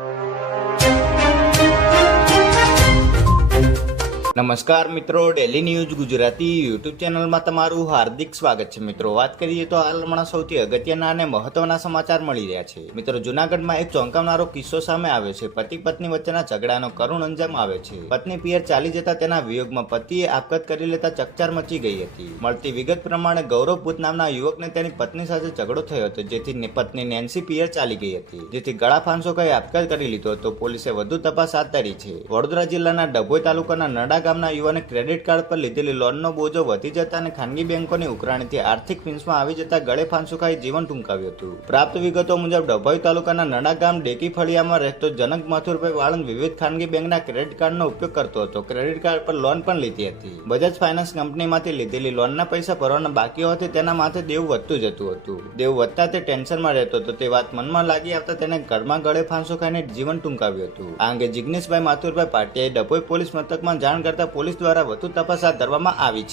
you. નમસ્કાર મિત્રો daily news Gujarati YouTube ચેનલમાં તમારું હાર્દિક સ્વાગત છે. મિત્રો, વાત કરીએ તો હાલ હમણાં સૌથી અગત્યના અને મહત્વના સમાચાર મળી રહ્યા છે. મિત્રો, જુનાગઢમાં એક ચોંકાવનારો કિસ્સો સામે આવ્યો છે. પતિ પત્ની વચ્ચેના ઝઘડાનો કરુણ અંજામ આવે છે. પત્ની પિયર ચાલી જતા તેના વિયોગમાં પતિએ આપઘાત કરી લેતા ચકચાર મચી ગઈ હતી. મળતી વિગત પ્રમાણે ગૌરવ ભૂત નામના યુવકને તેની પત્ની સાથે ઝઘડો થયો હતો, જેથી પત્ની નેન્સી પિયર ચાલી ગઈ હતી. જેથી ગળા ફાંસો કહી આપઘાત કરી લીધો હતો. પોલીસે વધુ તપાસ હાથ ધરી છે. વડોદરા જિલ્લાના ડભોઈ તાલુકાના નડા ગામના યુવાને ક્રેડિટ કાર્ડ પર લીધેલી લોનનો બોજો વધી જતા અને ખાનગી બેંકોની ઉકરાણીથી આર્થિક પીંછમાં આવી જતા ગળે ફાંસુખાઈ જીવન ટૂંકાવ્યું હતું. પ્રાપ્ત વિગતો મુજબ ડભોઈ તાલુકાના નડા ગામ ડેકી ફળિયામાં રહેતો જનક માથુરભાઈ વાળંદ વિવિધ ખાનગી બેંકના ક્રેડિટ કાર્ડનો ઉપયોગ કરતો હતો. ક્રેડિટ કાર્ડ પર લોન પણ લીધી હતી. બજાજ ફાઇનાન્સ કંપનીમાંથી લીધેલી લોનના પૈસા ભરવાના બાકી હોવાથી તેના માથે દેવું વધતું જતું હતું. દેવું વધતા તે ટેન્શનમાં રહેતો હતો. તે વાત મનમાં લાગી આવતા તેને ઘરમાં ગળે ફાંસો ખાઈને જીવન ટૂંકાવ્યું હતું. આ અંગે જિગ્નેશભાઈ માથુરભાઈ પાટિયાએ ડભોઈ પોલીસ મથકમાં જાણ કરતા પોલીસ દ્વારા વધુ તપાસ હાથ ધરવામાં આવી છે.